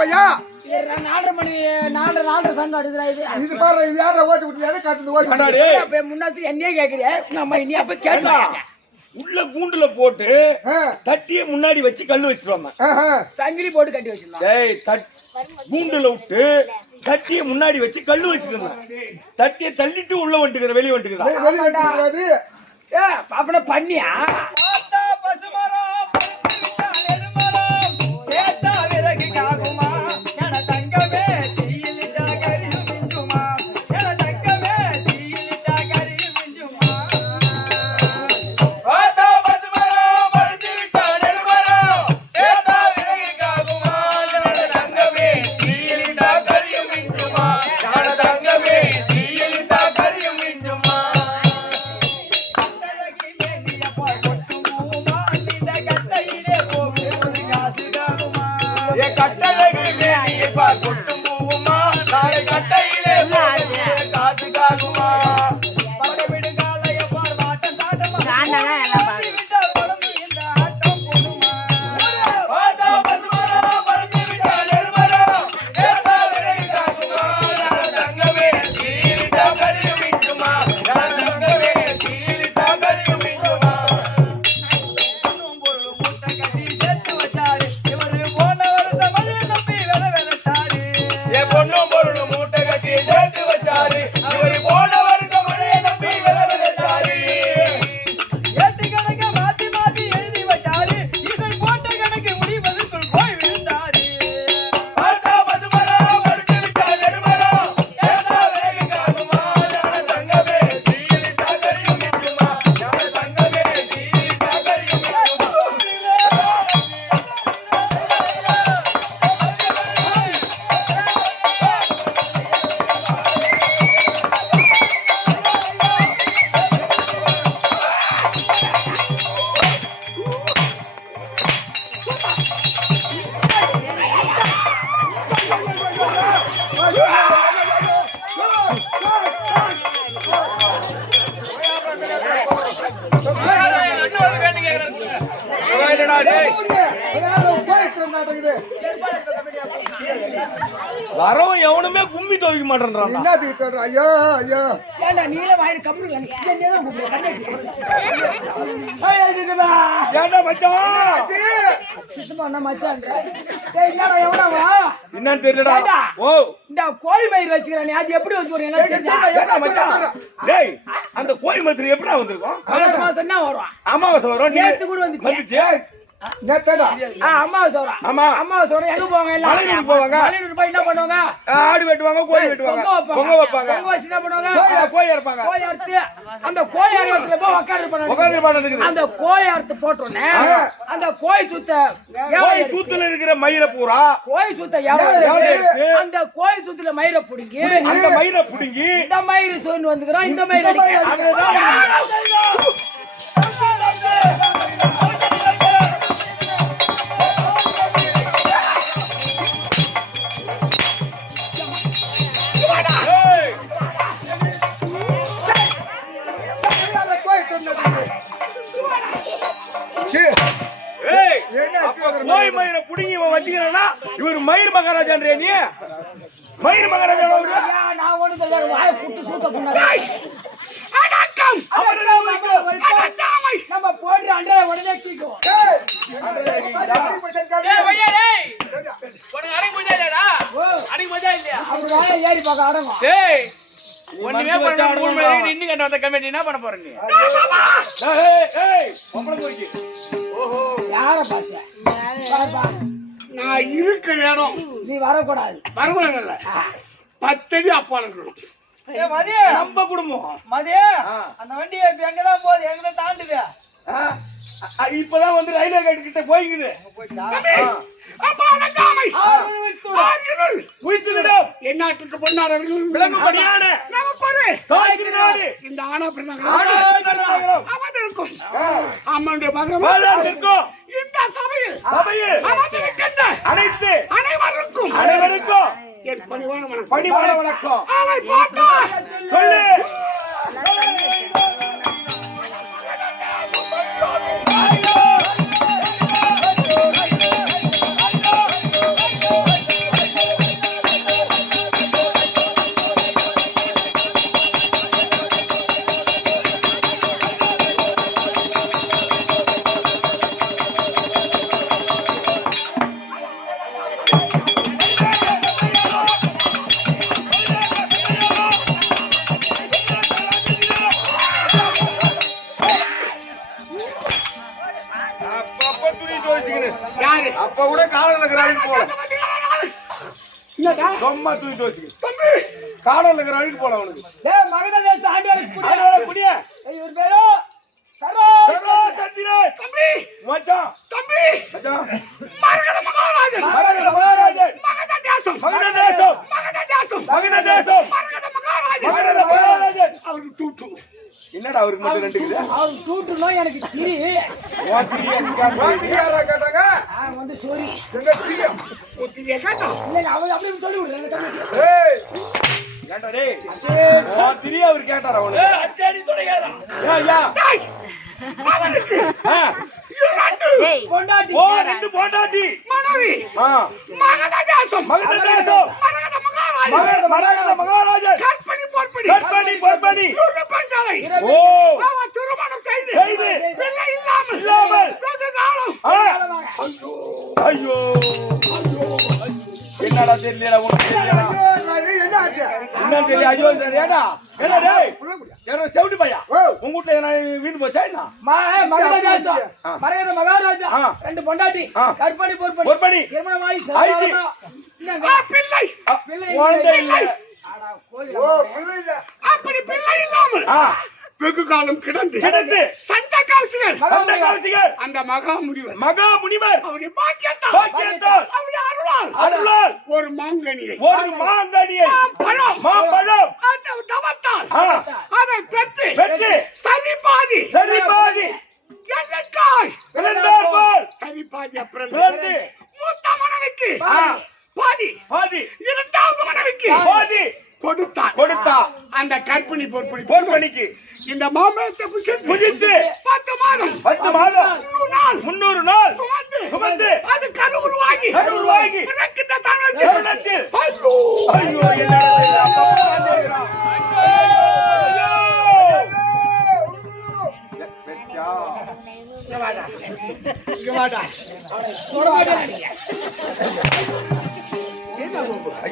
பையா 4:30 மணி 4:30 சண்டை அடிக்கிறா இது பாரு இது யார ஓட்டி விட்டு எதை காட்டுது ஓட்டி அப்ப முன்னாடி என்னையே கேக்குறியா நம்ம இனி அப்ப கேட்டா உள்ள கூண்டுல போட்டு தட்டிய முன்னாடி வச்சு கல்லு வச்சிட்டு வந்தான் சங்கிலி போட்டு கட்டி வச்சிருந்தான் டேய் கூண்டுல விட்டு தட்டிய முன்னாடி வச்சு கல்லு வச்சிட்டு இருந்தான் தட்டிய தள்ளிட்டு உள்ள வந்துட்டுக்கிற வெளிய வந்துட்டுக்கிறான் ஏ அப்பனா பண்ணியா வரவன் எவனுமே கும்மி துவைக்க மாட்டேன்றான் ஐயோ ஐயோ ஏண்டா நீல வாயில கம்முனு என்னதான் ஏண்டா மச்சான் சுத்தமா என்ன மச்சான் டேய் என்னடா எவனவா என்னன்னு தெரியலடா ஓ இந்த கோழி மயிர் வச்சிரனே அது எப்படி வந்து என்ன ஏண்டா மச்சான் டேய் அந்த கோழி மயிர் எப்படா வந்திருக்கும் மாசம் என்ன வரும் அமாவாசை வரும் நேத்து கூட வந்துச்சு அமாவாசை வரும் ஆமா அமாவாசை வரும் எங்க போவாங்க எல்லாம் மலையூர் போவாங்க மலையூர் போய் என்ன பண்ணுவாங்க ஆடு வெட்டுவாங்க கோழி வெட்டுவாங்க பொங்க வைப்பாங்க பொங்க வச்சு என்ன பண்ணுவாங்க கோழி அறுப்பாங்க கோழி அறுத்து அந்த கோழி அறுத்துல போய் உட்கார்ந்து அந்த கோழி அறுத்து போட்டோனே அந்த கோழி சூத்துல இருக்கிற மயிரை பூரா கோழி சூத்த அந்த கோழி சூத்துல மயிரை புடுங்கி அந்த மயிரை புடுங்கி இந்த மயிறு சோன்னு வந்துக்கிறோம் இந்த மயிறு கோழி மயிரை புடுங்கி வச்சுக்கிறா இவர் மயிர் மகாராஜான்றே நீ மயிர் மகாராஜா நான் ஒண்ணு சொல்ல வாயை புட்டு சூத்த பண்ணாரு நம்ம போடுற அண்டை உடனே தூக்கும் ஏறி பார்க்க அடங்கும் ஒண்ணுமே பண்ண 3 மணி நேரம் நின்னு கண்ட வந்த கமிட்டி என்ன பண்ண போற நீ ஓஹோ யார பாத்த நான் இருக்கிற இடம் நீ வரக்கூடாது வரக்கூடாது 10 அடி அப்பா இருக்கணும் நம்ம குடும்பம் மதிய அந்த வண்டி எங்கதான் போகுது எங்கதான் தாண்டுது இப்பதான் வந்து ரயில்வே கேட் கிட்ட போய்க்குது என்னாட்டுக்கு பொன்னார் விளங்கும்படியான இந்த ஆனா இருக்கும் அம்மனுடைய இருக்கும் இந்த சபையில் அனைத்து அனைவருக்கும் என் பணிவான வணக்கம் சொல்லு கூட காலையில இருக்கிற அழுக்கு போல என்னடா சும்மா தூக்கிட்டு வச்சுக்க தம்பி காலையில இருக்கிற அழுக்கு போல அவனுக்கு டேய் மகத தேச ஆண்டவருக்கு குடியா அதனால குடிய இவர் பேரு சரோ தம்பி மச்சான் தம்பி மச்சான் மரகத மகாராஜன் மகாராஜன் மகத தேசம் மகத தேசம் மகத தேசம் மகத தேசம் மரகத மகாராஜன் மகத மகாராஜன் அவருக்கு டூட்டு என்னடா அவருக்கு மட்டும் ரெண்டு இருக்குது அவர் டூட்டுனோ எனக்கு திரி யாரா கேட்டாங்க வந்து சோரி எங்க தெரியும் ஒத்திரியா கேட்டா இல்ல அவர் அப்படியே சொல்லி விடுறேன் எனக்கு தம்பி ஏய் கேட்டா டேய் திரி அவர் கேட்டாரா அவனுக்கு அச்சாடி தொடையாதா யா டேய் அவனுக்கு இரண்டு பொண்டாட்டி ஓ ரெண்டு போண்டாட்டி மனைவி மகத தேசம் மகத தேசம் மரகத மகாராஜன் மகத மகாராஜன் கற்பனை பொற்படி பொற்படி இவரு பெண்களை ஓ அவன் திருமணம் செய்து பிள்ளை இல்லாமல் வெகு காலம் ஐயோ என்னடா தெரியல உனக்கு தெரியல என்ன தெரியல ஐயோ ஏடா என்ன டேய் என்ன செவுடி பையா உங்க வீட்ல என்ன வீடு போச்சா என்ன மகத தேசம் மரகத மகாராஜா ரெண்டு பொண்டாட்டி கற்பனை பொற்படி திருமணம் ஆகி பிள்ளை குழந்தை இல்ல அப்படி பிள்ளை இல்லாமல் வெகு காலம் கிடந்து சண்டை கவுசிகள் அந்த மகா முனிவர் அவருடைய பாக்கியத்தால் அவருடைய அருளால் ஒரு மாங்கனியை மாம்பழம் அந்த தவத்தால் அதை பெற்று சரி பாதி எல்லைக்காய் சரி பாதி அப்புறம் மூத்த மனைவிக்கு பாதி இரண்டாவது மனைவிக்கு கொடுத்தா அந்த கற்பிணி பொற்பணிக்கு இந்த மாம்பழத்தை புசித்து 10 மாதம் 300 நாள் சுமந்து அது கரு உருவாகி பிறக்கின்ற தருணத்தில் ஐயோ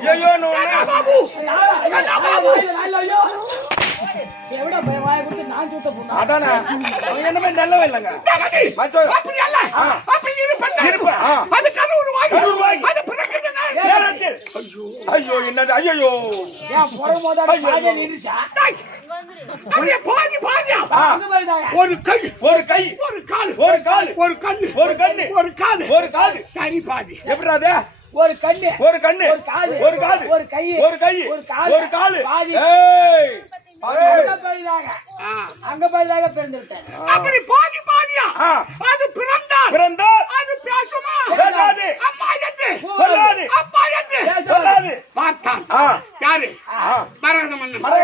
ஐயோ எவ்வளவு வாய கொடுத்து நான் சுத்த போனா அதானே அவன் என்னமே நல்லவே இல்லங்க அப்படி அல்ல அப்படி இருப்ப அது கரு உருவாகி அது பிறக்கின்ற நேரத்தில் ஐயோ என்னது ஐயோ ஏன் போறமோதா பாதி நின்னுச்சா அப்படியே பாதியா ஒரு கால் சரி பாதி எப்படிடா அது ஒரு கண்ணு ஒரு காது ஒரு கை ஒரு கால் பாதி ஏய் அங்க பழுதாக பிறந்து விட்டேன் அப்படி பாதியா அது பிறந்தா அது பேசுமா பேசாது அம்மா என்று சொல்லாது அப்பா என்று சொல்லாது பார்த்தான் யாரு மரகத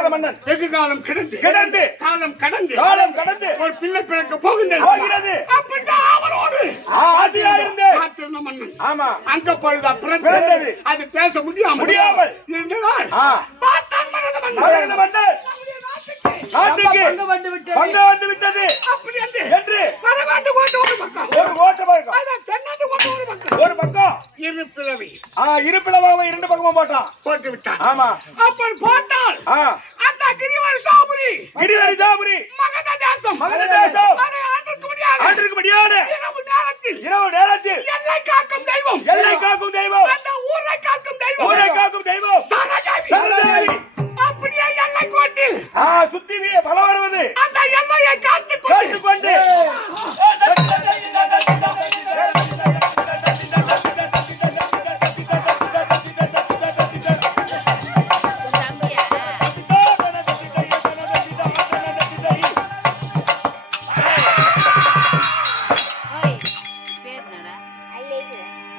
மன்னன் வெகு காலம் கிடந்து காலம் கடந்து ஒரு பிள்ளை பிறக்க போகின்றது அப்படின்னா அவரோடு ஆதியா இருந்து காத்திருந்த மன்னன் ஆமா அங்க பழுதா பிறந்தது அது பேச முடியாமல் இருந்ததால் பார்த்தான் மரகத மன்னன் நாட்டுக்கு வந்து விட்டது அப்படி என்று மரகாண்டு கோட்டை ஒரு பக்கம் இரு பிளவாக இரண்டு பக்கமும் போட்டு விட்டான் ஆமா அப்படி போட்டால் அந்த கிரிவரி சாபுரி மகத தேசம் அதை ஆண்டிற்கு முடியாது இரவு நேரத்தில் எல்லை காக்கும் தெய்வம் அந்த ஊரை காக்கும் தெய்வம் சரதேவி அப்படியே எல்லை கோட்டில் சுத்தி பல வருவது அந்த எல்லையை காத்துக்கொண்டு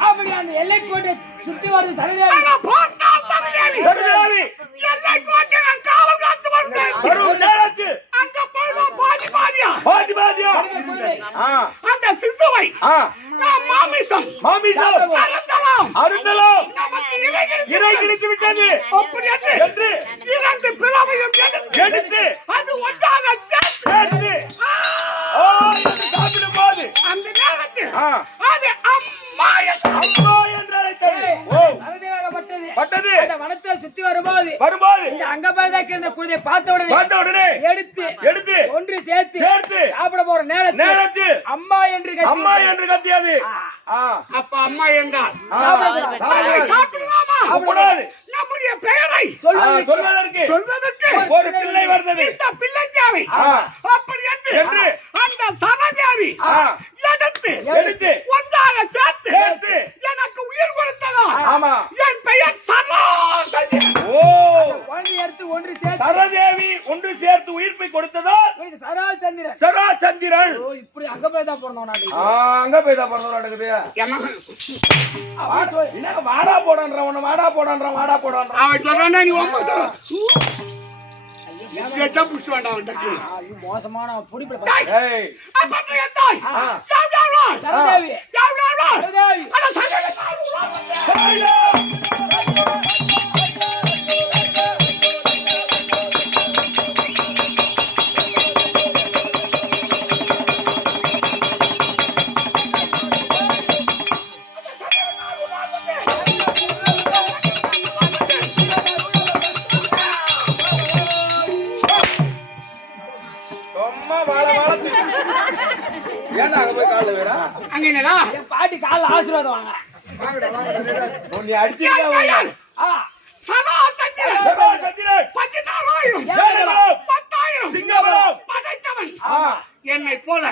அப்படி அந்த எல்லை கோட்டை சுத்தி வருது சரதேவி எல்லை கோட்டை காவல் காத்து வருது அங்க பாதியா அந்த சிசுவை மாமிசம் அருந்தலாம் நமக்கு இறை கிடைத்து விட்டது அப்படி என்று இரண்டு பிளவையும் எடுத்து அது ஒன்றாக சேர்த்து சாப்பிடும் போது அந்த நேரத்தில் அது அம்மா என்று பட்டது அந்த வனத்தை சுத்தி வரும்போது இந்த அங்கபாய்தாக்கு இருந்த குழந்தையை பார்த்த உடனே எடுத்து ஒன்று சேர்த்து சாப்பிட போற நேரத்தில் நேரத்தில் அம்மா என்று கத்தியது அப்ப அம்மா என்றால் சாப்பிடக்கூடாது. சாப்பிடலாமா? சாப்பிடக்கூடாது. நம்முடைய பெயரை சொல்வதற்கு ஒரு பிள்ளை வந்தது. இந்த பிள்ளை தேவை அப்படி என்று அந்த சரதேவி எடுத்து ஒன்றாக சேர்த்து எனக்கு உயிர் கொடுத்ததா? என் பெயர் சராசந்திரன். சரதேவி ஒன்று சேர்த்து உயிர்ப்பை கொடுத்ததா? சராசந்திரன். இப்படி அங்க போய் தான் பிறந்தோம் நாடு. அங்க போய் தான் பிறந்தோம் நடக்குது. வாடா போடான்றான் உன்னை, வாடா போடான்றான், வாடா போடான்றான். அவன் சொல்றானா நீ புடிச்சு வேண்டாம் அவன் டக்கு. மோசமான புடிப்பு ஏய் ஏன்னா அங்க போய் கால்ல வேறா அங்க என்னடா என் பாட்டி கால்ல ஆசீர்வாதம் வாங்க. நீ அடிச்சிருக்க. சராசந்திரன் 16,000 10,000 சிங்கபலம் படைத்தவன் என்னை போல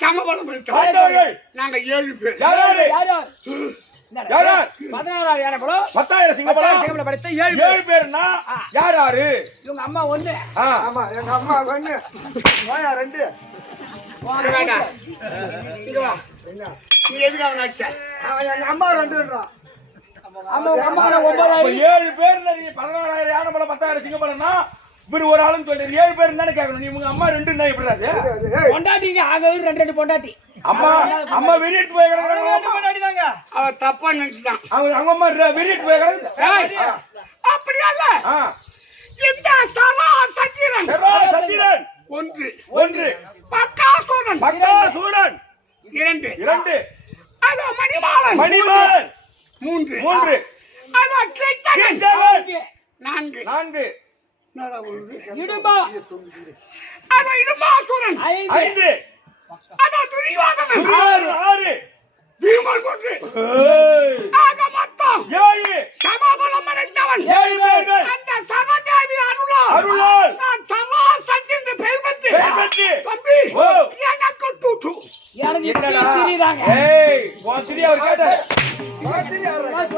சமபலம் படைத்தவர்கள் நாங்க 7 பேர். யார் யார் 10,000 சிங்கபலம் படைத்த 7 பேர்னா யார் யாரு? இவங்க அம்மா ஒண்ணு. ஆமா எங்க அம்மா ஒண்ணு நோயா 2 இங்க வா. நீ எதுக்கு அவன் அடிச்ச? எங்க அம்மா 2ன்றான். அம்மா அம்மா 9,000 7 பேர்ல நீ 16,000 யானை பலம் 10,000 சிங்கபலம்னா இவரு ஒரு ஆளுன்னு சொல்றீங்க. 7 பேர் தானே கேட்கணும். நீ உங்க அம்மா 2ன்னா எப்படி அது? பொண்டாட்டிங்க ஆக 2 பொண்டாட்டி. அம்மா வெளியிட்டு போய் கிடக்குறாங்க. பொண்டாட்டி தாங்க. அவன் தப்பா நினைச்சிட்டான். அவங்க அம்மா வெளியிட்டு போய் கிடக்கு. அப்படி அல்ல. இந்த சராசந்திரன் ஒன்று பக்காசூரன் 2 அது மணிமாலன் 3 அது கிச்சகன் 4 இடும்பா அது இடும்பாசூரன் 5 அது துரியோதனன் 6 பீமன் 1 ஆக மொத்தம் 7 சமபலம் அடைந்தவன் 7 பேர்கள். அந்த சரதேவி அருளால் நான் சராசந்திரன் பெயர் பெற்று தம்பி எனக்கு டூட்டு எனக்கு என்னடா தெரியுதாங்க. ஏய் உன் திரி அவர் கேட்டார்.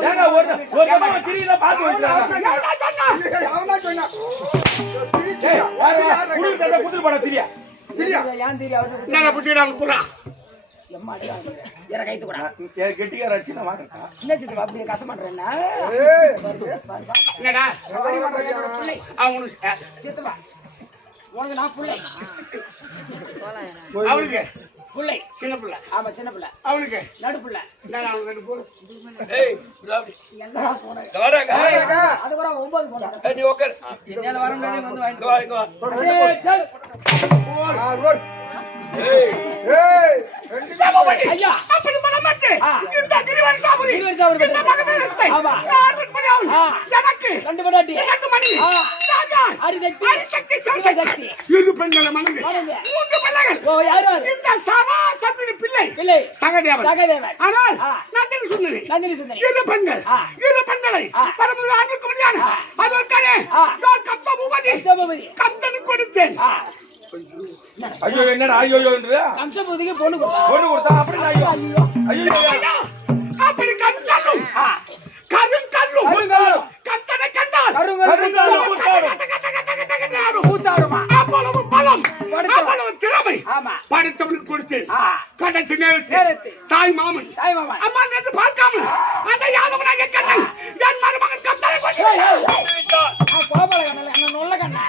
ஏங்க ஒரு அம்மா திரியில பாத்து வச்சிராங்க. அவனா சொன்னா ஏய் குடுறத குடுற பட திரியா. ஏன் தெரியும் அவரு என்ன புடிச்சான் புறா எம்மா அடி ஏற கைத்து கூட கெட்டிக்கார அடிச்சு நான் மாட்டேன். என்ன சித்து அப்படியே கசம் பண்றேன்னா என்னடா அவனுக்கு சித்தப்பா உனக்கு நான் புள்ளை அவளுக்கு புள்ளை சின்ன பிள்ளை. ஆமா சின்ன பிள்ளை அவளுக்கு நடு பிள்ளை என்னடா அவனுக்கு ரெண்டு போடு. என்னடா போன அது கூட 9 போன நீ உட்கார். என்னால வர முடியாது வந்து வாங்கிட்டு இங்க வா. சரி ஐயா அப்படி மனமட்டு இந்த கிரிவலசாபுரி கிரிவலசாபுரி இந்த மகதேவஸ்தை ஆமா. எனக்கு 2 பொண்டாட்டி 2 மணி ராஜா ஹரிசக்தி சிவசக்தி 2 பெண்களை மணந்து 3 பிள்ளைகள். ஓ யார் இந்த சராசந்திரன் பிள்ளை சகதேவன் ஆனால் நந்தினி சுந்தரி 2 பெண்கள் 2 பெண்களை பரம ஆண்டுக்கு முடியாது அதற்கான நான் கப்த பூபதி கப்தனுக்கு கொடுத்தேன். ஐயோ என்னடா ஐயோன்றா? கம்சபூதிக்கு பொண்ணு கொடுத்தா அப்படி ஐயோ ஐயோ அப்படி கருங்கல்லும் கத்தனை கண்டால் கூத்தாடுமா அவ்வளவு பலம் அவ்வளவு திறமை படைத்தவனுக்கு கொடுத்தேன். கடைசி நேரத்தில் தாய் மாமன் அம்மா நேற்று பார்க்காம அந்த யாதவனாக கண்ணன் என் மருமகன் கத்தனை கோபால கண்ணல என்ன நொல்ல கண்ணா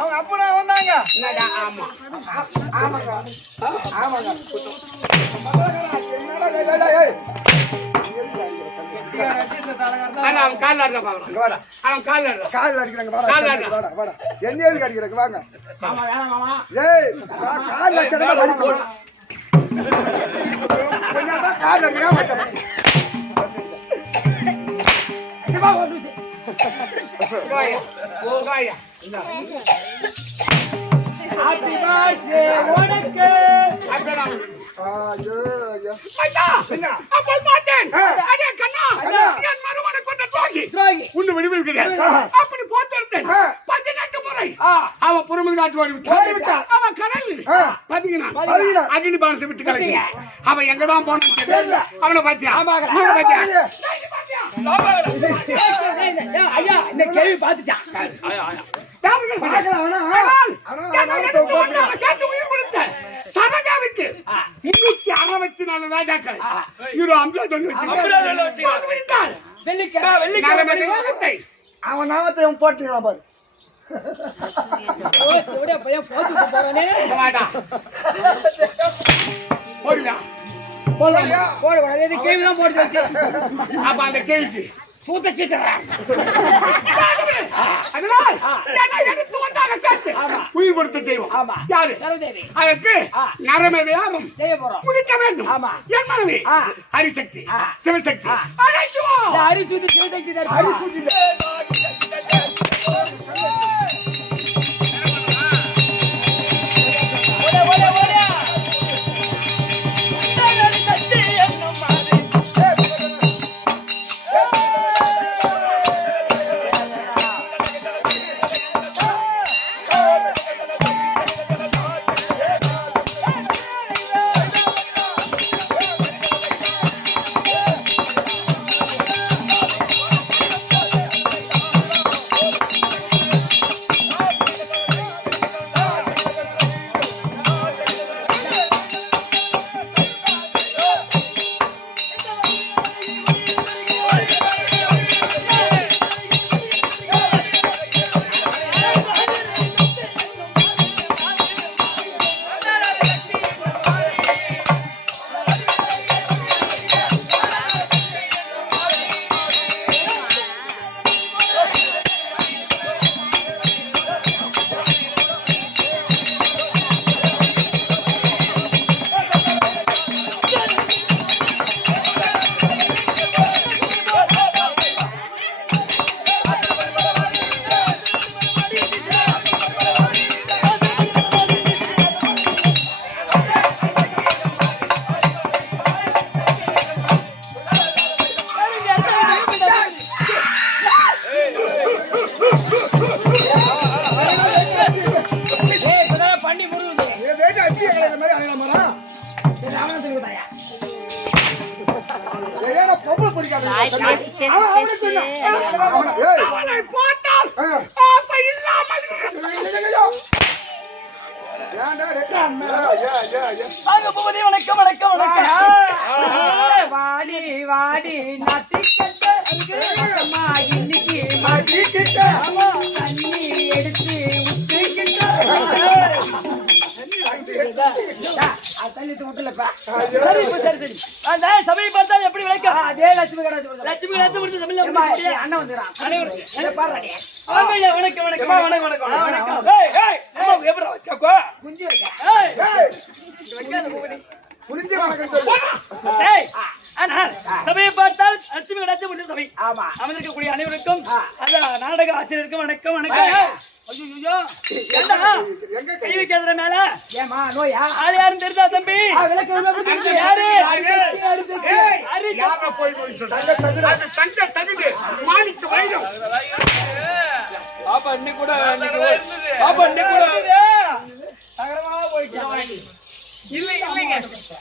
அவங்க அப்பனா வந்தாங்க. ஆமா ஆமாங்க ஆமாங்க அவன் கால் ஆடுற பாக்குறான். அவன் கால் ஆடுற கால் அடிக்கிறாங்க வாடா வாடா என்ன எதுக்கு அடிக்கிறக்கு வாங்க மாமா வேணாம் மாமா ஏய் கால் அடிச்சா வலி போடும் கொஞ்சம் கால் அடிக்கிறா மாட்டேன் சிவா ஓடுச்சு கோயா ஹாப்பி பர்த்டே உனக்கு. அதான் ஐயோ ஐயோ மச்சான், அப்போ பார்த்தேன். அடே கண்ணா, கண்ணா. என் மருமகனை கொண்ட துரோகி. துரோகி. உன்னை விடுதலை கிடையாது. அப்படி போட்டு எடுத்தேன். 18 முறை ஆ. அவன் புறமுது காட்டு ஓடி விட்டான். அவன் கடலில் பதுங்கினான். அக்னி பானத்தை விட்டு கலக்கி அவன் எங்கதான் போனான்னு தெரியல. அவனை பாத்தியா? ஆமாங்க. அவனை பாத்தியா? ஐயா இந்த கேள்வி பாத்துச்சான். சேர்த்து உயிர் கொடுத்த சரஜாவுக்கு 364 ராஜாக்கள் இவரு 50 வச்சிருக்கார். வெள்ளிக்கிழமை அவன் நாமத்தை போட்டுக்கிறான் பாரு. பையன் போட்டு போறானே. போடுவா போட கேள்வி தான் போட்டு வச்சு அப்ப அந்த கேள்விக்கு சூத்த கீச்சறான். அதனால் என்னை எடுத்து வந்தாக சேர்த்து உயிர் கொடுத்த தெய்வம் ஆமா. யாரு? சரோதேவி. அதற்கு நரமேதையாகும் செய்ய போறோம். முடிக்க வேண்டும். ஆமா. என் மனைவி ஆ. ஹரிசக்தி ஆ. சிவசக்தி அழைத்து வா. இந்த அரிசூதி சிவசக்தி தான். அரிசூதி அவனை பார்த்தால் ஆசை இல்லாமல் வணக்கம் வணக்கம் வணக்கம். வாடி வாடி நட்டிக்கட்ட இன்னைக்கு மாட்டிக்கிட்ட தண்ணி எடுத்து விட்டுக்கிட்ட தண்ணி விட்டுலப்பா. சரி சரி. அந்த சபை பார்த்தால் எப்படி விளக்கம்? அதே லட்சுமி கடை லட்சுமி கடை அண்ணன் வந்துடுறான். பாருங்க வணக்கம் வணக்கம் வணக்கம் வணக்கம் வணக்கம். எப்படி வச்சோக்கோ குஞ்சு சபையை பார்த்தால் லட்சுமி கடாட்சி முடிஞ்ச சபை. ஆமா. அமர்ந்திருக்கக்கூடிய அனைவருக்கும் அந்த நாடக ஆசிரியருக்கும் வணக்கம் வணக்கம். கை வைக்காத மேல ஏமா நோயா ஆள் யாரும் தெரிஞ்சா தம்பி யாரு மாணிக்க வைரம் பாப்பா இன்னைக்கு கூட பாப்பா இன்னைக்கு கூட தகரமா போயிட்டு இல்ல இல்லைங்க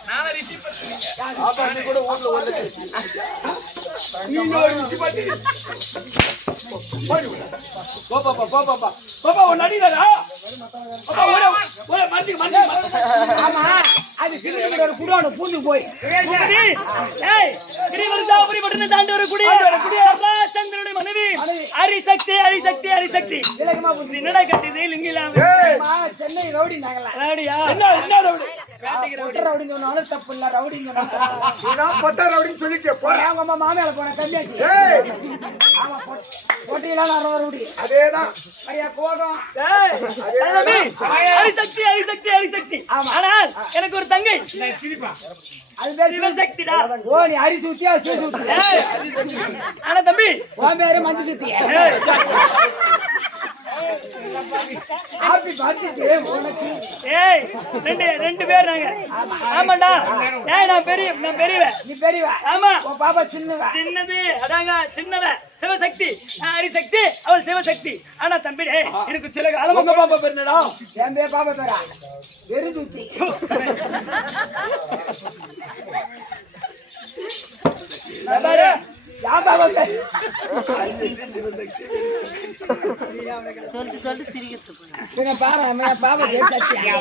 நானே ரிசீவ் பண்ணுறேன். பாப்பா நீ கூட ஊர்ல வந்து பாப்பா உன் அடிடா பாப்பா ஒரு மண்டி மண்டி. ஆமா அது சிறுத்தை ஒரு குடான பூந்து போய் ஏய் கிரிவலசாபுரி பட்டண தாண்டி ஒரு குடி சந்திரனுடைய மனைவி ஹரிசக்தி ஹரிசக்தி ஹரிசக்தி விலகமா புத்தி என்னடா கட்டிது லிங்கிலாம் சென்னை ரவுடி நாங்களா ரவுடியா என்ன என்ன ரவுடி வேட்டைக்கு ரவுடி சொன்னாலும் தப்பு இல்ல ரவுடி சொன்னா பொட்ட ரவுடின்னு சொல்லிட்டு போறேன். அவங்க அம்மா மாமியால போன கல்யாணி ஆமா போட்டியெல்லாம் ரவுடி அதேதான் சரியா கோகம் ஹரிசக்தி ஹரிசக்தி ஹரிசக்தி. ஆனால் எனக்கு ஒரு தங்கை அது பேர் சிவசக்திடா. ஓ நீ ஹரி சுத்தியா சிவசக்தி. ஆனா தம்பி உன் பேரு மஞ்சு சுத்தியா ஹாப்பி பர்த்டே உனக்கு. ஏய் ரெண்டு பேர் நாங்க. ஆமாடா. ஏய் நான் பெரியவன். நீ பெரியவ. ஆமா. உன் பாப்பா சின்னவ. சின்னது அதாங்க சின்னவ சிவசக்தி. ஹரிசக்தி அவள் சிவசக்தி. ஆனா தம்பி எனக்கு சில அலமங்க பாப்பா பேருடா. என் பேர் பாப்பா பேரா வெறுஞ்சூத்தி. பாரு யா பாப்பா பேர் சொல்லிட்டு சிரிக்கிறது இவங்க பாரு அவன் பாப்பா பேர் சத்தியா.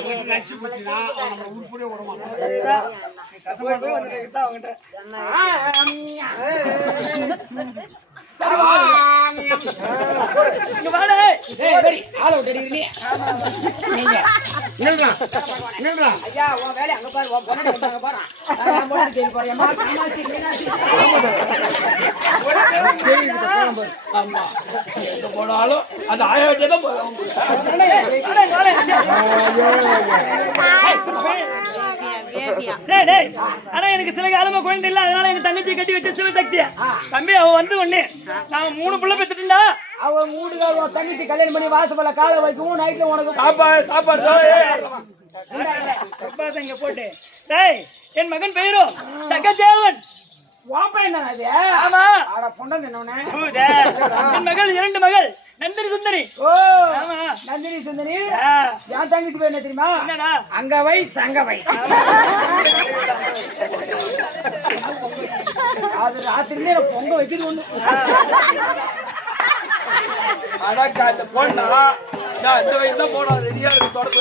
இங்க வாடா. ஏய் வெடி ஆள விட்டுடி நீ. நில்றா நில்றா. ஐயா உன் வேலை அங்க பாரு. உன் பொண்ணு வந்தாங்க பாரு. நான் பொண்ணு தேடி போறேன். அம்மா காமாட்சி மீனாட்சி. ஆமா எங்க போனாலும் அந்த ஆயாட்டே தான் போறாங்க. ஆனா எனக்கு சில காலமா குழந்தை இல்ல, அதனால எங்க தங்கச்சி கட்டி வச்ச சிவசக்தியா தம்பி அவ வந்து ஒண்ணு நான் 3 பிள்ளை பெத்துட்டா. அவன் மூடுகால் உன் தங்கச்சி கல்யாணம் பண்ணி வாசப்பல காலை வைக்கவும் நைட்ல உனக்கு சாப்பாடு இங்க போட்டு. டேய் என் மகன் பெயரோ சகதேவன். வாப்பா என்ன அது? ஆமா. ஆட பொண்ணு என்னவனே? என் மகள் 2 மகள் நந்தினி சுந்தரி. ஓ ஆமா. நந்தினி சுந்தரி. என் தங்கச்சி பேர் என்ன தெரியுமா? என்னடா? அங்கவை சங்கவை. அது ராத்திரிலே பொங்க வைக்கிறது ஒண்ணு. அதான் அந்த பொண்ணா நான் இந்த வயசுல போனா ரெடியா இருக்கு தொடர்பு.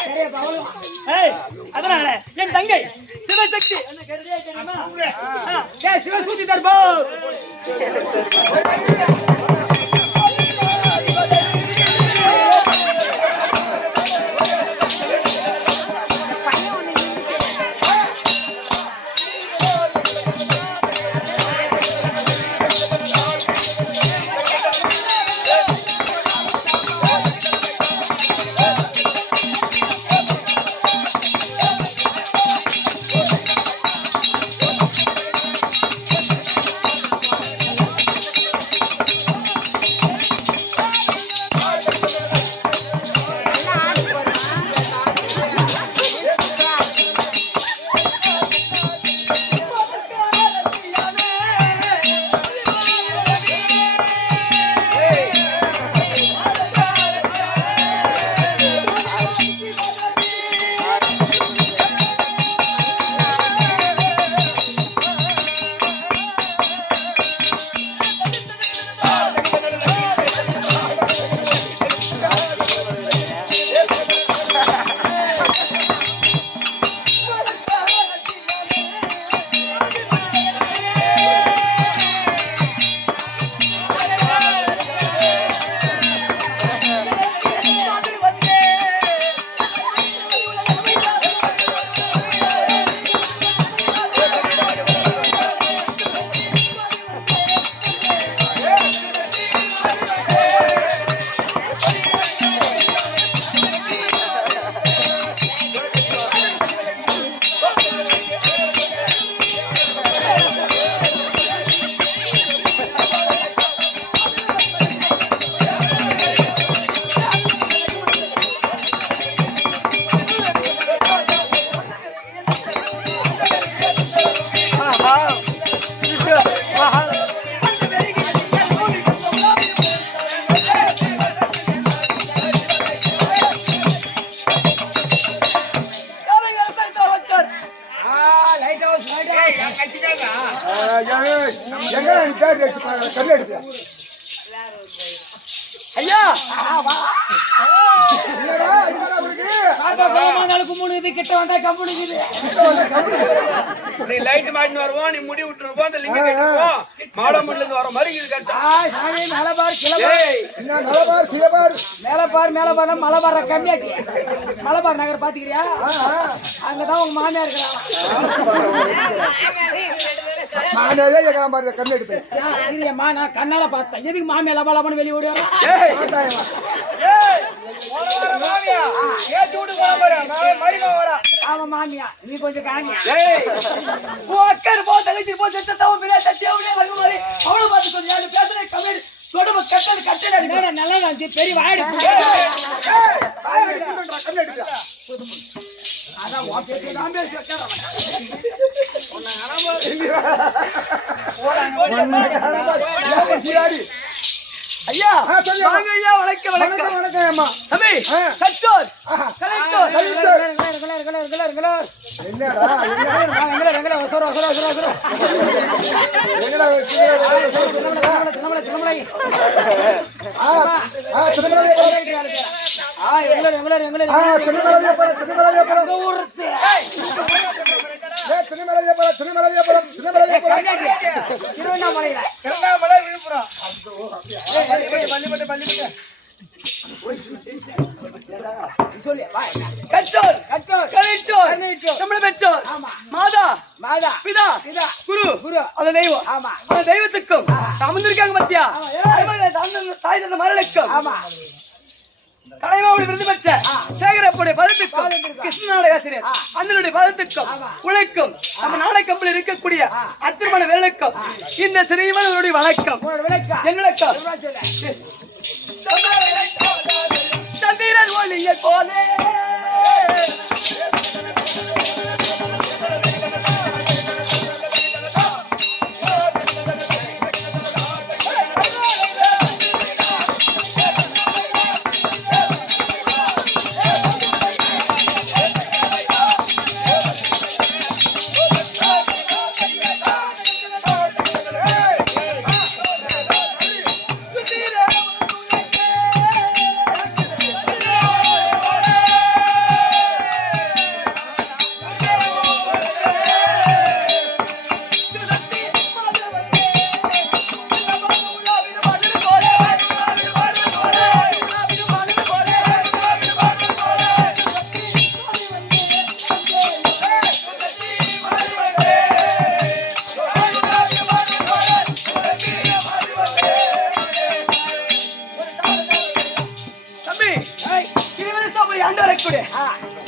சரியா பவளம். ஏய் அதனால என் தங்கை சிவசக்தி என்ன கருதியா தெரியுமா? டேய் சிவசூதி தர்போ. எங்க நீ பேர் எடுத்து கண்ணு எடுத்து ஐயா என்னடா என்னடா உங்களுக்கு காக்கா கோமானாலுக்கு 3 இது கிட்ட வந்தா கம்பெனிக்குது. நீ லைட் மாட்டின்னு வருவோம், நீ முடி விட்டுருவோம், அந்த லிங்க கட்டுவோம், மாடமல்ல இருந்து வர மாதிரி இது கட்டா. சாமி மலபார் கிளபார் என்ன நலபார் சிலபார் மேலபார் மலபார் கம்மியாட்டி மலபார் நகர் பாத்துக்கிறியா? அங்கதான் உங்க மாமியா இருக்கிறாங்க. நானே எங்கறாம் பாரு கண்ணு எடுத்து இல்லையம்மா நான் கண்ணால பார்த்தேன். எதுக்கு மாமியா லபலபன்னு வெளிய ஓடி வரா? ஆட்டாயமா ஆமா மாமியா நீ கொஞ்சம் காமியா. ஏய் அக்கர் போ தங்கச்சி போ செத்தா பெரிய சத்தியாவுடைய வருமாரி அவளை பார்த்து கொஞ்சம் பேசுறேன் கமெண்ட் கொடுமை கட்டல் கட்டல் அடிக்கணும். நல்லா இருந்துச்சு பெரிய வாடி வாய் அடிக்கின்றா கண்ணு அடிக்கா அதான் உன் பேச்சு நான் பேசி வைக்கிறேன். ஐயா சொல்லு. வாங்க ஐயா, வணக்கம் வணக்கம் வணக்கம். வணக்கம் அம்மா தம்பி ஆ. கச்சோர் ஆஹா. Collector collector. என்னடா என்னடா எங்கடா வசர என்னடா திருவண்ணாமலையில திருவண்ணாமலை விழுப்புரம் சொல்லு வாய் கச்சோர் கச்சோர் கலைச்சோர் கலைச்சோர். தமிழ பெற்றோர் ஆமா. மாதா மாதா பிதா பிதா குரு குரு. அந்த தெய்வம் ஆமா. அந்த தெய்வத்துக்கும் அமர்ந்திருக்காங்க பத்தியா ஆமா, ஏய். தாய் தந்த மரலுக்கும் ஆமா கலைமாவளி விருது பெற்ற சேகரப்புடைய பதத்துக்கும் பதத்துக்கும். கிருஷ்ண நாடக ஆசிரியர் அண்ணனுடைய பதத்துக்கும் ஆமா. உழைக்கும் நம்ம நாடக கம்பெனியில் இருக்கக்கூடிய அத்திருமண வேலைக்கும் இந்த சிறியவனுடைய வணக்கம் உன்னோட விளக்கா என் விளக்கம் சொல்லு சந்திரன் ஒளியை போலே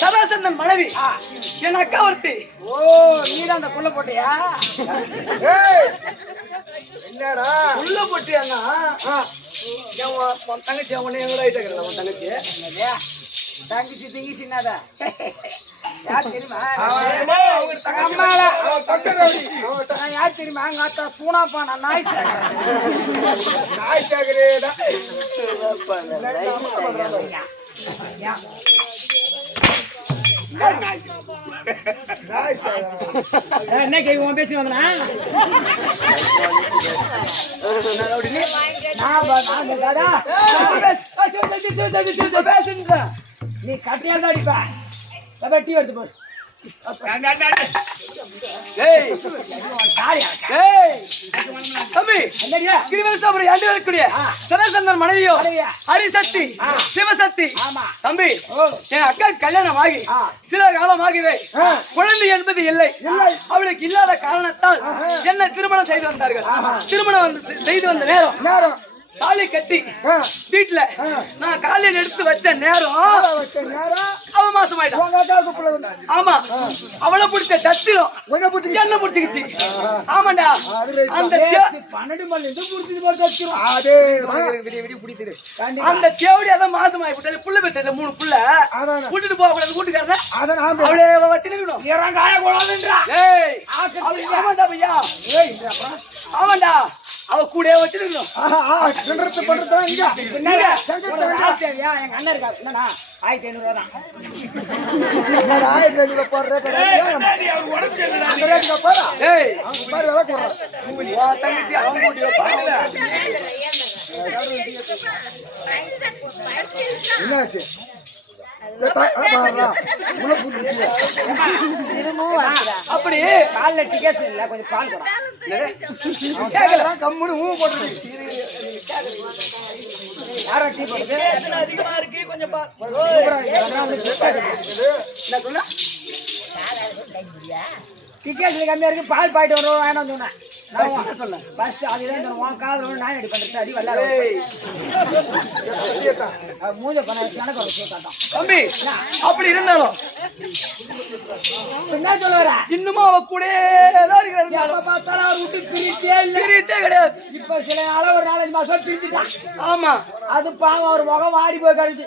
சதாசந்தன் மனைவி என் அக்கா ஒருத்தி. ஓ நீதான் அந்த புள்ள போட்டியா என்னடா உள்ள போட்டியாங்க உன் தங்கச்சி அவன் எங்கூட ஆயிட்டாங்க உன் தங்கச்சி தங்கிச்சு திங்கிச்சுன்னாத யார் தெரியுமா அவங்க அம்மாடா. தக்கரவடி யார் தெரியுமா எங்க அத்தா பூனாப்பானா நாய் நாய் சாகரேடா நாய் சாகரா என்ன கேட்க உன் பேசி வந்தனா நீ கட்டியால் தான் அடிப்ப டீ எடுத்து போடு தம்பி கிரிவலசாபுரம் ஆண்டு வரக்கூடிய சதாசந்தன் மனைவியோ ஹரிசக்தி சிவசக்தி. ஆமா. தம்பி என் அக்கா கல்யாணம் ஆகி சில காலமாகவே குழந்தை என்பது இல்லை. அவளுக்கு இல்லாத காரணத்தால் என்ன திருமணம் செய்து வந்தார்கள். திருமணம் செய்து வந்த நேரம் தாலி கட்டி வீட்டுல நான் காலையில் எடுத்து வச்ச நேரம் அவ மாசமாயிட்டான். ஆமா அவளை பிடிச்ச தத்திரம் என்ன பிடிச்சிக்கிச்சு. ஆமாண்டா அந்த 12 மணி இருந்து புடிச்சிட்டு போட்டு வச்சிரும் அந்த தேவடி அதான் மாசமாயி விட்டாரு. புள்ள பெற்ற 3 புள்ள கூட்டிட்டு போக கூடாது கூட்டுக்காரன அவளே வச்சுக்கணும். இறங்காய கூடாதுன்றா. ஏய் ஆமாண்டா பையா ஆமாண்டா அவ கூட வச்சிருக்கணும். எங்க அண்ணன் இருக்கா என்னன்னா 1500 தான் ஏய் உன் தங்கச்சி அவன் கூட்டி வைப்பாங்க. என்னாச்சு அப்படி காலைல டிக்கெட் இல்ல கொஞ்சம் பால் கேட்கல கம்முனு ஊ போட்டு யாரா டீ போடுது அதிகமா இருக்கு கொஞ்சம் என்ன சொல்ல டிக்கெட்ல கம்மியா இருக்கு பால் பாயிட்டு வருவோம் வேணாம் சொன்னேன் சொல்ல பஸ் அதுதான் உன் காதல் ஒன்று நான் அடி பண்றது அடி வல்ல மூஞ்ச பண்ண கணக்கு சொல்லிட்டான் தம்பி அப்படி இருந்தாலும் என்ன சொல்ல வர இன்னுமா அவ கூட இருக்கிறாரு பார்த்தாலும் அவர் விட்டு பிரித்தே இல்லை கிடையாது இப்ப சில நாள ஒரு 4-5 மாசம் பிரிச்சுட்டான் ஆமா அது பாவம் அவர் முகம் வாடி போய் கழிச்சு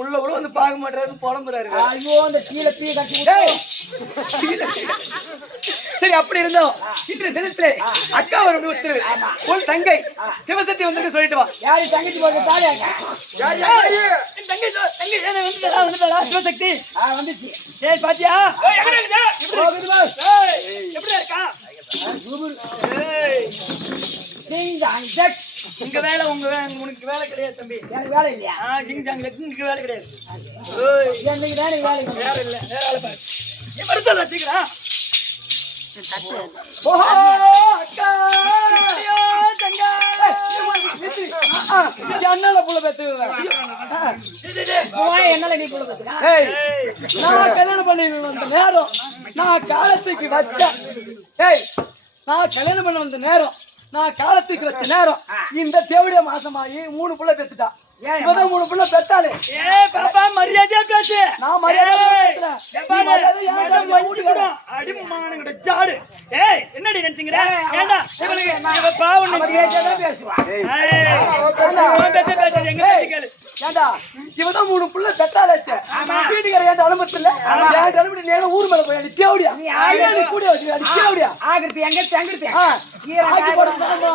உள்ள கூட வந்து பார்க்க மாட்டாரு புலம்புறாரு ஐயோ அந்த கீழே பீ கட்டி சரி அப்படி இருந்தோம் இன்று தினத்திலே அக்கா ஒரு ஒருத்தர் உன் தங்கை சிவசக்தி வந்து சொல்லிட்டு வா யாரு தங்கச்சி போட்டு தாலியாங்க தங்கை சிவசக்தி வந்துச்சு சரி பாத்தியா எப்படி இருக்கா உங்க வேலை உனக்கு வேலை கிடையாது தம்பி எனக்கு வேலை இல்லையா இங்க வேலை கிடையாது என்னைக்கு தான் வேலை வேலை இல்ல வேற ஆளை பாரு நீ மருத்துவ வச்சுக்கிறா ஓஹோ அக்கா ஐயோ தங்கா என்னால புள்ள பெத்துக்கிறேன் என்னால நீ கூட பத்துக்கா நான் கல்யாணம் பண்ணி வந்த நேரம் நான் காலத்துக்கு வச்சேன் நான் கல்யாணம் பண்ண வந்த நேரம் நான் காலத்துக்கு வச்ச நேரம் இந்த தேவடிய மாசமாயி 3 புள்ள பெத்துட்டா இவதான் 3 புள்ள பெத்தாலே பாப்பா மரியாதையா பேசு நான் அடிமானங்கட ஜாடு ஏய் என்னடி நினைச்சீங்க ஏண்டா இவளுக்கு இவ பாவம் மரியாதையா பேசுவா ஏண்டா இவதான் 3 புள்ள பெத்தாலேச்சே வீட்டுக்கார ஏன் அனுமத்துல ஏன் அனுமதி நேர ஊர் மேல போய் அடி தேவடியா நீ கூட வச்சு அடி தேவடியா ஆகிருத்து எங்க தங்கிருத்து ஆக்கி போடுறாமா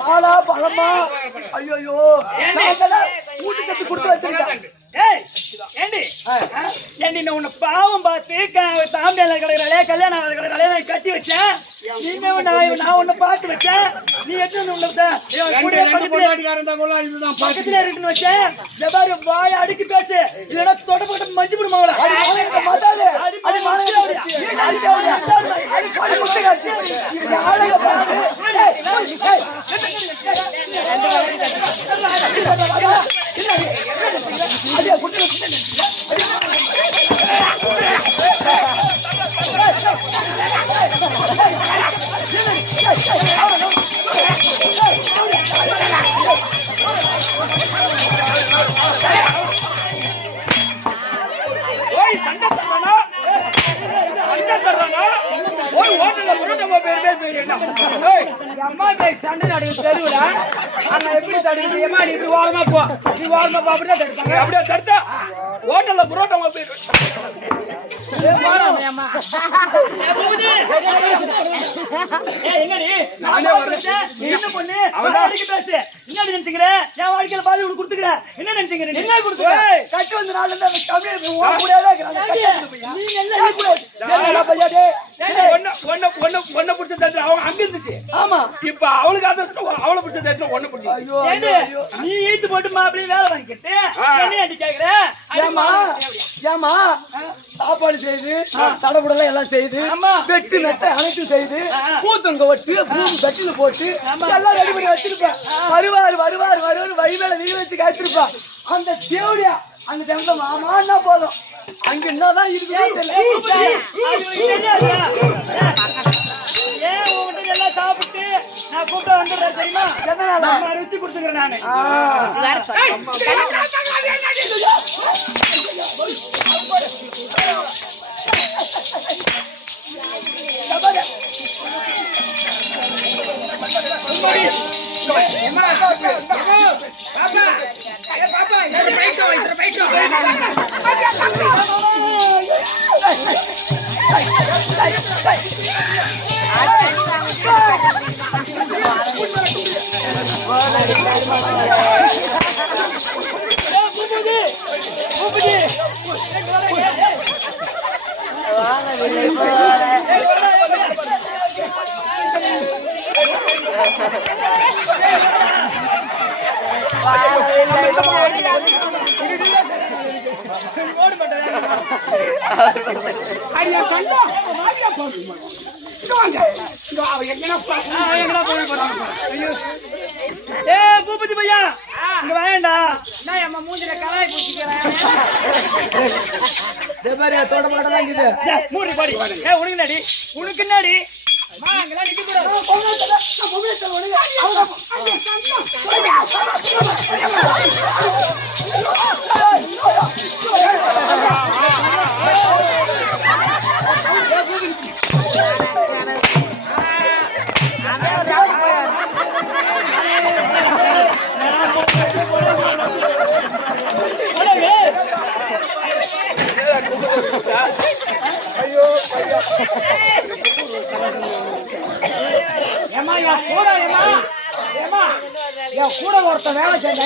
பாலா பழமா ஐயோ ஊட்டி கட்டி கொடுத்து வச்சிருக்கேன் ஏய் ஏண்டி ஏண்டி நான் உன்னை பாவம் பார்த்து தாம்பியால கிடக்குறாளே கல்யாணம் கிடக்குறாளே நான் கட்டி வச்சேன் நீங்க நான் உன்னை பார்த்து வச்சேன் நீ எத்தனை பக்கத்துல இருக்குன்னு வச்சேன் பாரு வாய அடுக்கி பேசு இல்லைன்னா தொட போட்டு மஞ்சு விடுமாவளா அம்மா சண்டை நடக்குது தெருவுல அங்க எப்படி தடுக்குது ஏமா நீ இப்படி ஓரமா போ நீ ஓரமா போ அப்படியே தடுப்பாங்க அப்படியே தடுத்தா ஹோட்டல்ல புரோட்டா என் வாழ்க்கையில பாதி கொடுத்துக்கிறேன் என்ன நினைச்சுக்கிறேன் என்ன கொடுத்து கட்டு வந்து நாள் ஒன்ன பிடிச்ச தட்டு அவங்க அங்க இருந்துச்சு ஆமா இப்ப அவளுக்கு அவளை பிடிச்ச தட்டு ஒண்ணு பிடிச்சி நீ ஈத்து போட்டு மாப்பிள்ளை வேலை வாங்கிக்கிட்டு என்ன அடி கேக்குறேன் ஏமா சாப்பாடு செய்து தடபுடலாம் எல்லாம் செய்து வெட்டு நெட்டை அனைத்து செய்து பூத்தங்க ஒட்டு பூமி பெட்டில போட்டு எல்லாம் ரெடி பண்ணி வச்சிருப்பேன் வருவாரு வழி மேல வீடு வச்சு காய்ச்சிருப்பா அந்த தேவடியா அந்த டைம்ல மாமான்னா போதும் அங்க என்னதான் இருக்குது ஏன் உங்ககிட்ட எல்லாம் சாப்பிட்டு நான் கூப்பிட்டு வந்துடுறேன் தெரியுமா எதனால ருச்சி குடுத்துக்கிறேன் நானு பூபதி பையா இங்க வேண்டா. நான் அம்மா மூஞ்சில கலாய் பூச்சிக்கிறேன். மூடி பாடி. உனக்கு என்னடி? உனக்கு என்னடி? மா அங்கலாம் நிக்க கூடாது. ஏமா என் கூட ஒருத்தன் வேலை செஞ்சா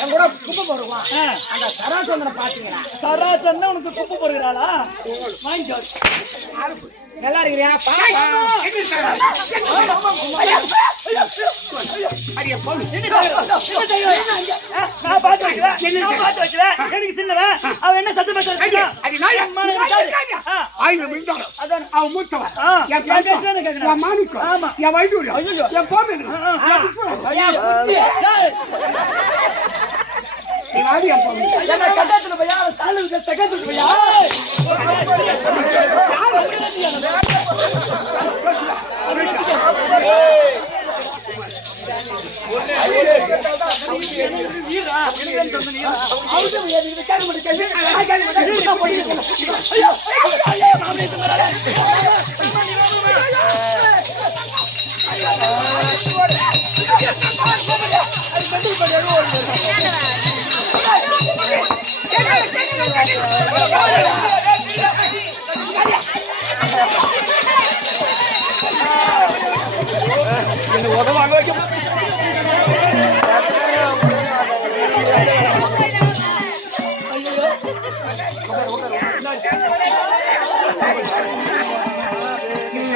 என் கூட குப்பை போடுவான். அந்த சராசந்தனை பாத்தீங்களா? சராசன் உனக்கு குப்பு போடுகிறாளா? வாங்கிக்கோ. நல்லா இருக்கிறியா? நான் பார்த்து வைக்கிறேன். எனக்கு சின்னவன் அவன் என்ன சத்தம் அவன் மூத்தவன் என் மாணிக்கம் என் வைடூரியம் என் கோவில் கட்டத்துல பையா சாலு செகத்துல பையா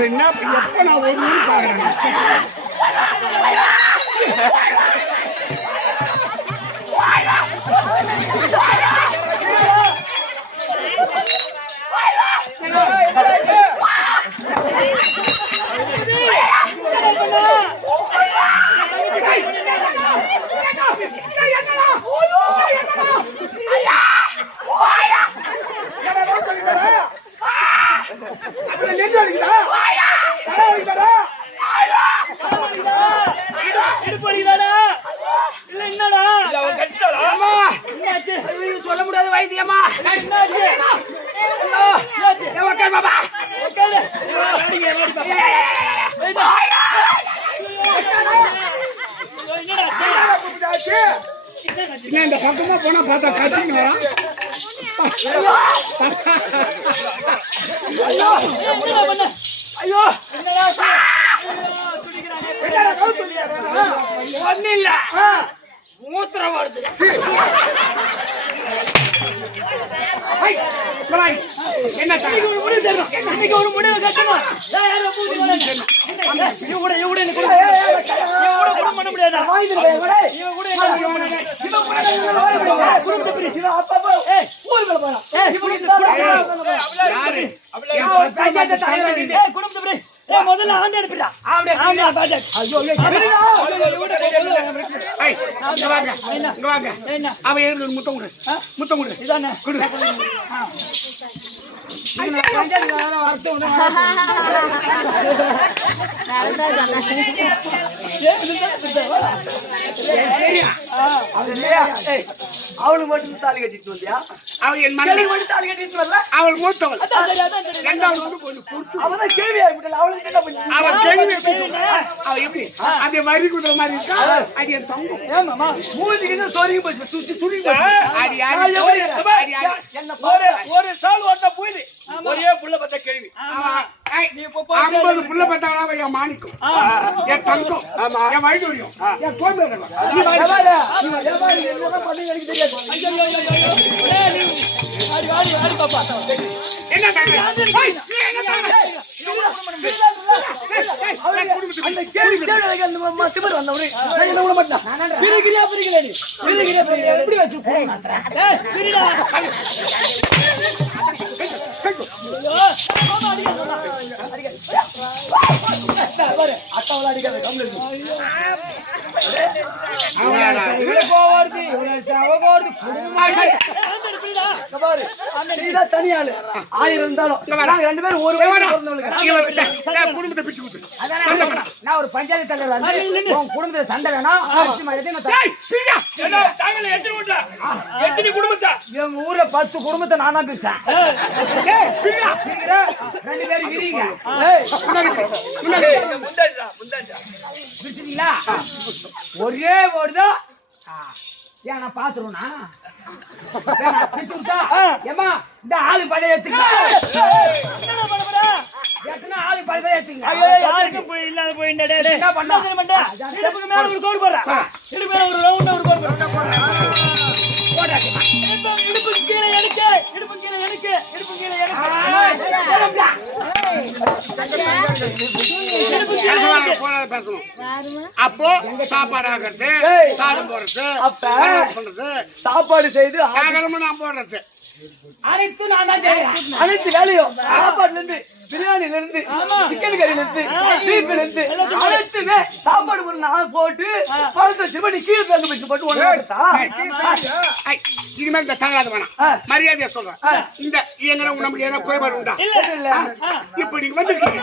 என்ன எப்ப நான் ஒரு மணி பாக்குறேன் சொல்ல முடியாது வைத்தியமா. இந்த பக்கமா போனா பார்த்தா கட்டிங்க ஐயோ ஒண்ணு இல்ல மூத்திரம் வருது. என்ன இன்னைக்கு ஒரு முடிவு கட்டணும். பண்ண முடியாது. முதல்ல ஆண்டு எடுப்பிடா. அவன் முத்தம் கொடு முத்தம் கொடு இதானே கொடு அவளுக்கு மட்டும் தாலி கட்டிட்டு வந்தியா? அவள் என் மனைவி மட்டும் தாலி கட்டிட்டு வரல? அவள் மூத்தவள் இரண்டாவது வந்து கொஞ்சம் பொறுத்து அவதான் கேள்வி ஆகிவிட்டல. அவளுக்கு என்ன பண்ணி அவள் கேள்வி அவள் எப்படி அதே வரி குதிர மாதிரி இருக்கா? அது என் தங்கம். ஏமாமா மூஞ்சிக்கு சொருகி போச்சு. சுத்தி சுருங்கி போச்சு. அது யாரு என்ன பாரு ஒரு சால் ஓட்ட போயிடு. ஒரே புள்ள பத்த கேள்வி. 50 புள்ள பத்தாவா என் மாணிக்கம் என் தங்கம் என் வைடூரியம் என் கோவில் என்ன எப்படி வச்சு அட்டாவெல்லாம் அடிக்காத கம்மல் தனியாளு 1000 இருந்தாலும் ரெண்டு பேரும் ஒரு குடும்பத்தை பிச்சு கொடுத்து நான் ஒரு பஞ்சாயத்து தலைவர் வந்து உன் குடும்பத்துல சண்டை வேணாம் எத்தனை குடும்பத்தா எங்க ஊர்ல 10 குடும்பத்தை நானா பிரிச்சேன் 2 பேரும் விரிங்க பிரிச்சுட்டீங்களா ஒரே ஓடுதான் ஏன் நான் பாத்துருவா பிரிச்சு விட்டா ஏமா இந்த ஆளு பழைய எத்தனை ஆளு பழைய ஏத்துங்க யாருக்கும் இல்லாத போயிட்டே என்ன பண்ணா இடுப்புக்கு மேல ஒரு கோடு போடுறா இடுப்பு மேல ஒரு ரவுண்ட் ஒரு கோடு போடுறா இடுப்பு கீழே எடுக்க இடுப்பு கீழே எடுக்க இடுப்பு கீழே எடுக்க அப்போ சாப்பாடு ஆகிறது சாதம் போடுறது பண்றது சாப்பாடு செய்து நான் போடுறது அனைத்து நான் தான் செய்யறேன் அனைத்து வேலையும் சாப்பாடுல இருந்து பிரியாணில இருந்து சிக்கன் கறியில இருந்து பீஃப்ல இருந்து அனைத்துமே சாப்பாடு ஒரு நாள் போட்டு பழத்தை சிவனி கீழே பேங்கு வச்சு போட்டு ஒண்ணு இனிமேல் இந்த தகராறு வேணாம் மரியாதையா சொல்றேன் இந்த எங்க நமக்கு ஏதாவது குறைபாடு உண்டா இல்ல இப்ப நீங்க வந்துருக்கீங்க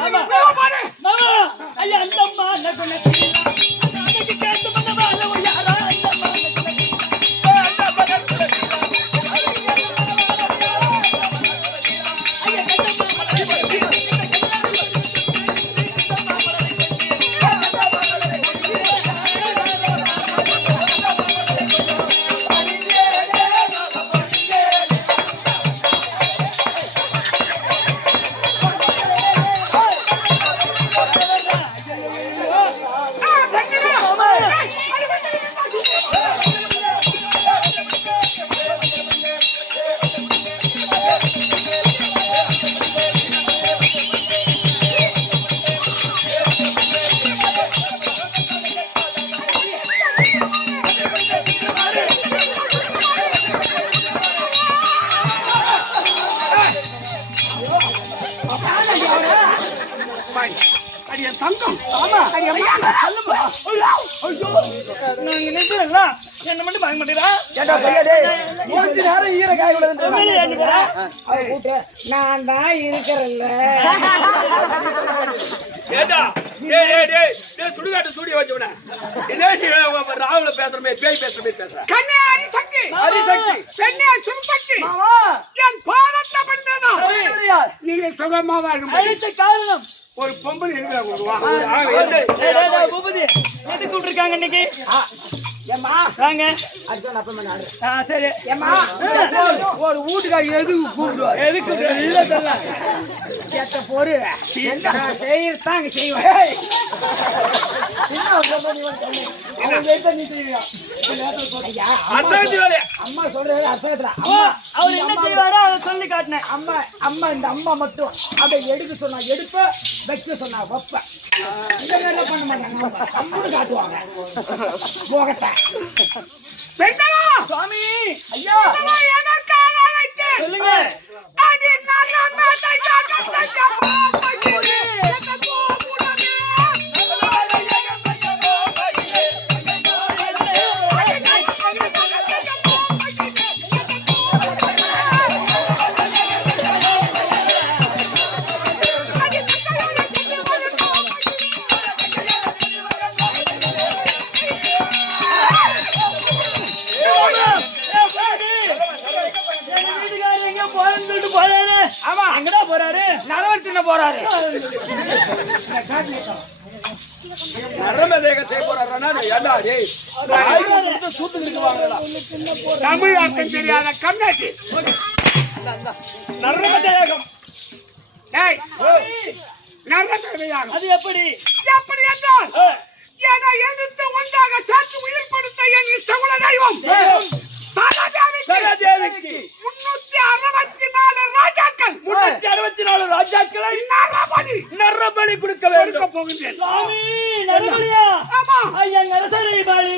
தங்கம் என்ன மட்டும் பாக்க மாட்டேங்கிறா நேரம் ஈர காய நான் தான் இருக்கிறல்ல சுடுகாட்டு சூடிய வச்சவன ராகுல பேசுறமே பேய் பேசுறமே பேசுறேன் கண்ணே அரிசக்தி அரிசக்தி பெண்ணே சிவசக்தி என் பாதத்தை பண்ணதா நீங்க சுகமா வாழும் காரணம் ஒரு பொம்பளை இருக்கிறாங்க பூபதி எது கூப்பிட்டுருக்காங்க இன்னைக்கு ஏமா வாங்க அர்ஜுன் அப்ப சரி ஏமா ஒரு வீட்டுக்காரி எதுக்கு கூப்பிடுவார் எதுக்கு இல்ல சொல்ல சேத்த போரு செய்யறதாங்க செய்வேன் அம்மா சொல்றது அர்த்தத்துல அவர் என்ன செய்வாரோ அதை சொல்லி காட்டினேன் அம்மா இந்த அம்மா மட்டும் அதை எடுக்க சொன்னா எடுப்ப வைக்க சொன்னா வைப்ப என்ன பண்ண மாட்டாங்க அம்முன்னு காட்டுவாங்க போகட்ட சுவாமி ஐயா சொல்லுங்க ஆமா எங்கடா போறாரு நரவர்த்தின போறாரு தமிழ் அர்த்தம் தெரியாத கண்ணாட்டி நர்மதேகம் நரதேகம் அது எப்படி எப்படி என்றால் என எடுத்து ஒன்றாக சேர்த்து உயிர் கொடுத்த என் இஷ்டகுல தெய்வம் சரதேவிக்கு 364 ராஜாக்கள் 364 ராஜாக்களை நரபலி கொடுக்க வேண்டும் போகின்றேன் சுவாமி நரபலியா ஆமா ஐயா நரசரி பலி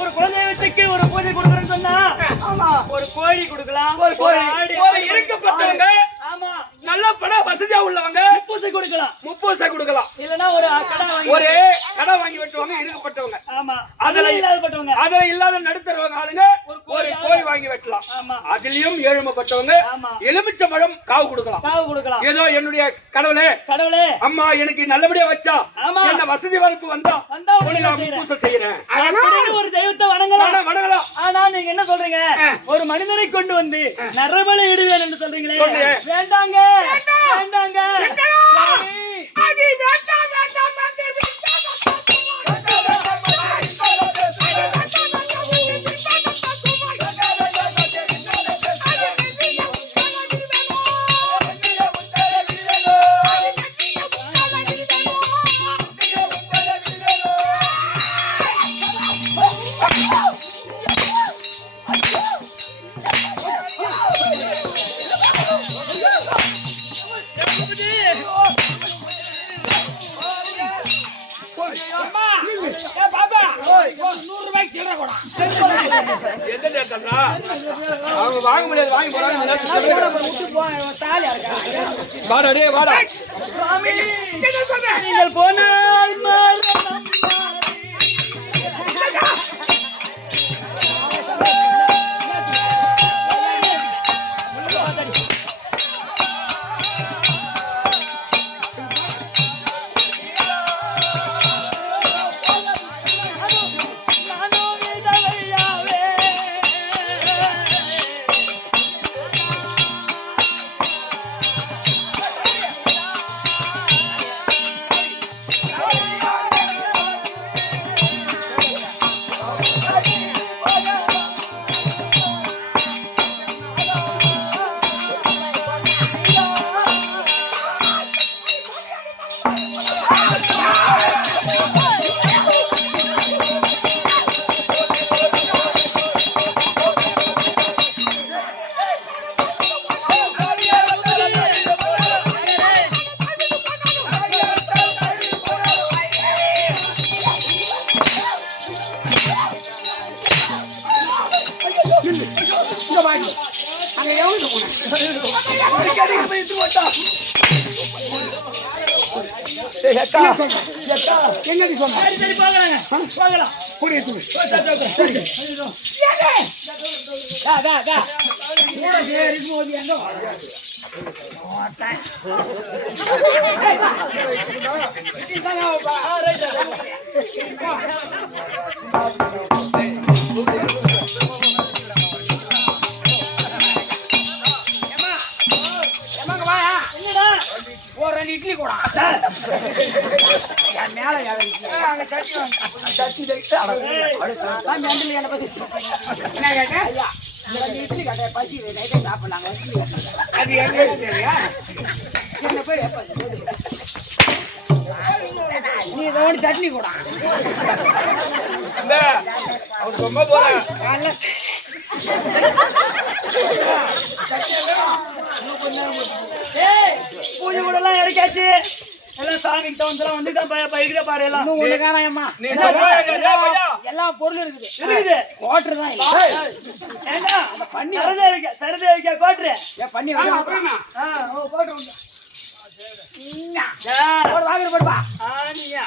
ஒரு குலதெய்வத்துக்கு ஒரு பூஜை கொடுக்கறேன்னு சொன்னா ஆமா ஒரு கோழி கொடுக்கலாம் ஒரு ஆடு இருக்கப்பட்டவங்க ஆமா நல்ல பண வசதியா உள்ளவங்க முப்பூசை கொடுக்கலாம் இல்லனா ஒரு கடை வாங்கி வெட்டுவாங்க. இருக்கப்பட்டவங்க ஆமா அதுல இல்லாதப்பட்டவங்க அதுல இல்லாத நடுத்தரவங்க ஆளுங்க ஒரு கோழி வாங்கி வெட்டலாம். அதுலயும் ஏழுமப்பட்டவங்க எலுமிச்சம்பழம் காவு கொடுக்கலாம். ஏதோ என்னுடைய கடவுளே அம்மா எனக்கு நல்லபடியா வச்சா என்ன வசதி வாய்ப்பு வந்தா முப்பூசை செய்யறேன் ஒரு தெய்வத்தை வணங்கலாம். ஆனா நீங்க என்ன சொல்றீங்க ஒரு மனிதனை கொண்டு வந்து நரபலி இடுவேன் என்று சொல்றீங்களே வேண்டாங்க அவங்க வாங்க முடியாது வாங்கி போறாங்க. நீங்கள் போனால் என்னடி சொன்ன புரியுது. ஒரு 2 இட்லி கூட மேல இட்லி கடை பசி சாப்பிடலாங்க. அது எங்க தெரியா என்ன போய் நீ இதோட சட்னி கூட ரொம்ப போல பூஜை கூட எல்லாம் இறக்காச்சு. எல்லாம் சாமி தவந்தெல்லாம் வந்து பயிர்கிட்ட பாரு எல்லாம் ஒண்ணு காணாயம்மா. எல்லாம் பொருள் இருக்குது கோட்டர் தான் ஏண்டா பண்ணி சரதேவிக்கா கோட்டரு பண்ணி கோட்டர் வாங்கிட்டு போடுப்பா. நீயா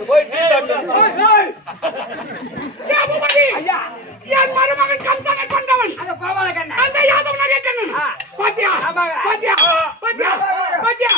அவர் போய் டீ சாப்பிட்டு ஐயா என் மருமகன் கம்சனை கொண்டவன் அந்த கோபால கண்ணன் அந்த யாதவ நகை கண்ணன் பாத்தியா பாத்தியா பாத்தியா பாத்தியா